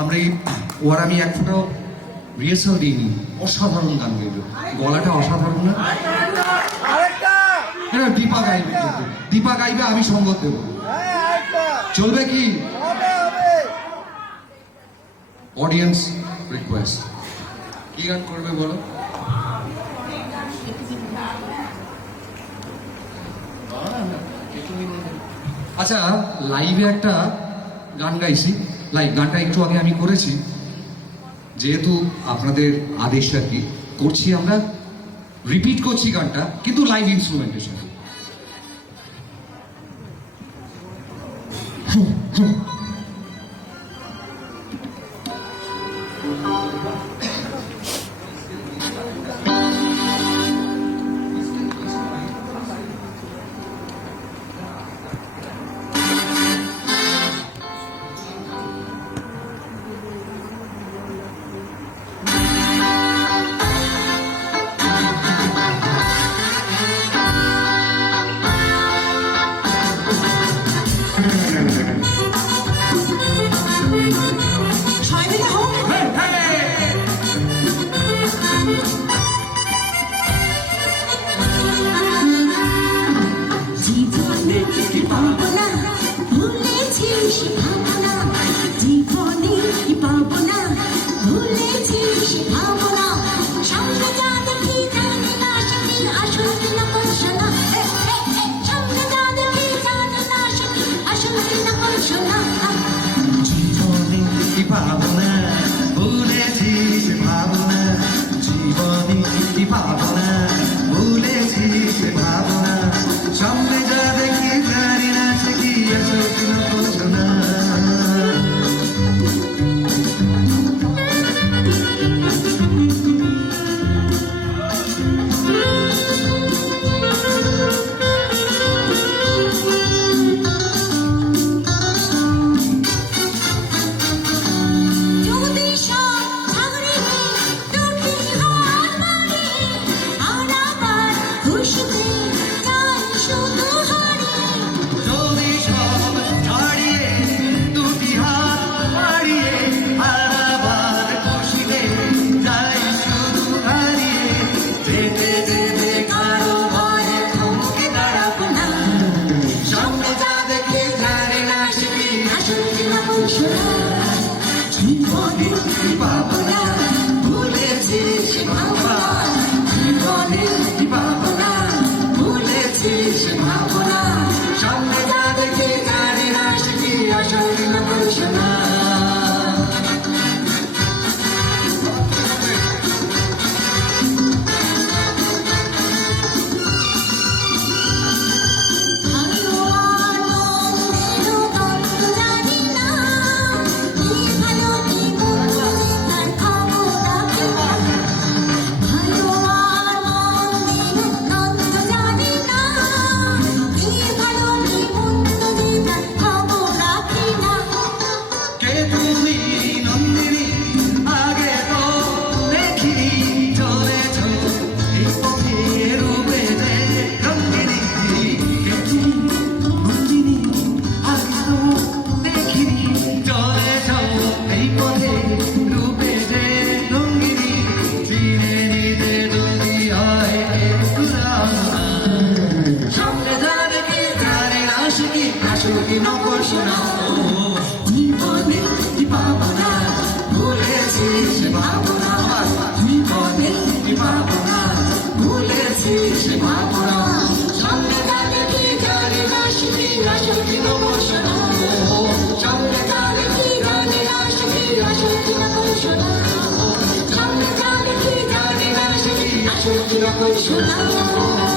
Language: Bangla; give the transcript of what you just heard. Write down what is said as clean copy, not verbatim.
আমরা ওর আমি এক ফোটাও রিহার্সাল দিইনি, অসাধারণ গান গাইবে, গলাটা অসাধারণ না? দীপা গাইবে, কিন্তু দীপা গাইবে, আমি সঙ্গত দেবো, চলবে কি? অডিয়েন্স রিকোয়েস্ট, কি গান করবে বলো? আচ্ছা, লাইভে একটা গান গাইছি, লাইভ গানটা একটু আগে আমি করেছি, যেহেতু আপনাদের আদেশ আর কি করছি, আমরা রিপিট করছি গানটা, কিন্তু লাইভ ইনস্ট্রুমেন্টেশন। Should